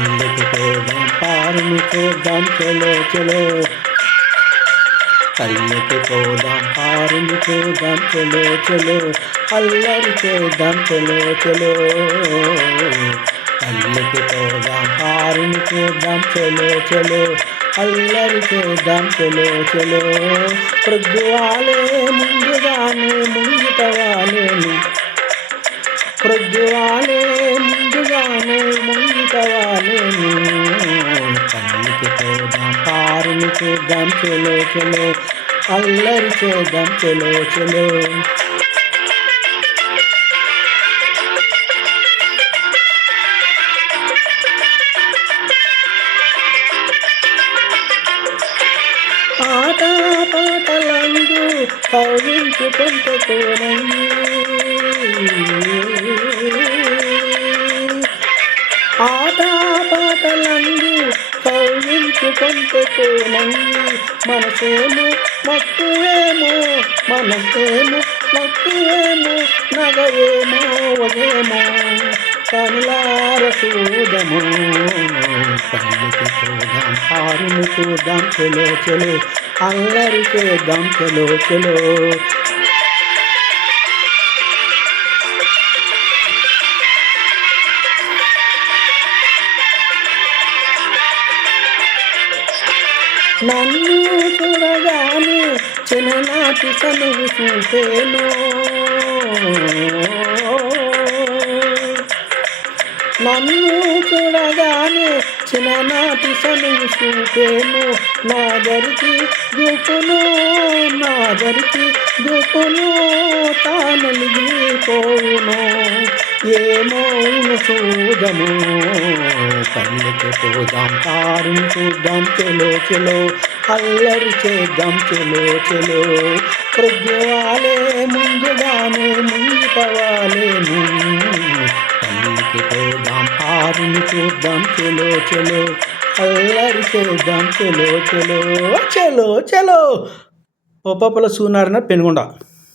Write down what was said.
పల్లెకి పోదాం పారుని చూద్దాం చలో చలో పల్లెకి పోదాం పారుని చూద్దాం చలో చలో అల్లరి చేద్దాం చలో చలో పల్లెకి పోదాం పారుని చూద్దాం చలో చలో అల్లరి చేద్దాం చలో చలో ప్రొద్దువాలే ముందుగానే ముంగిటవాలేను ప్రొద్దువాలే ముందుగానే ముంగిటవాలేను పల్లెకి పోదాం పారుని చూద్దాం చలో చలో అల్లరి చేద్దాం చలో చలో ఆట పాటలందు కవించుకుంటూ కోనంగి ఆట పాటలందు కవించుకుంటూ కోనంగి మనసేమో మక్కువేమో నగవేమో వగేమో కనులార చూడము పల్లెకి పోదాం పారుని చూద్దాం చలో చలో అల్లరి చేద్దాం చలో చలో నన్ను చూడగానే చిన్ననాటి సనువు చూపేను నన్ను చూడగానే చిన్ననాటి సనువు చూపేను నాదరికి దూకును తానలిగిపోవును ఏమోను చూడము పల్లెకి పోదాం పారుని చూద్దాం చలో చలో అల్లరి చేద్దాం చలో చలో ప్రొద్దువాలే ముందుగానే ముంగిటవాలేను పల్లెకి పోదాం పారుని చూద్దాం చలో చలో అల్లరి చేద్దాం చలో చలో చలో చలో ఓ పాపల సూనారన పెనుగొండ.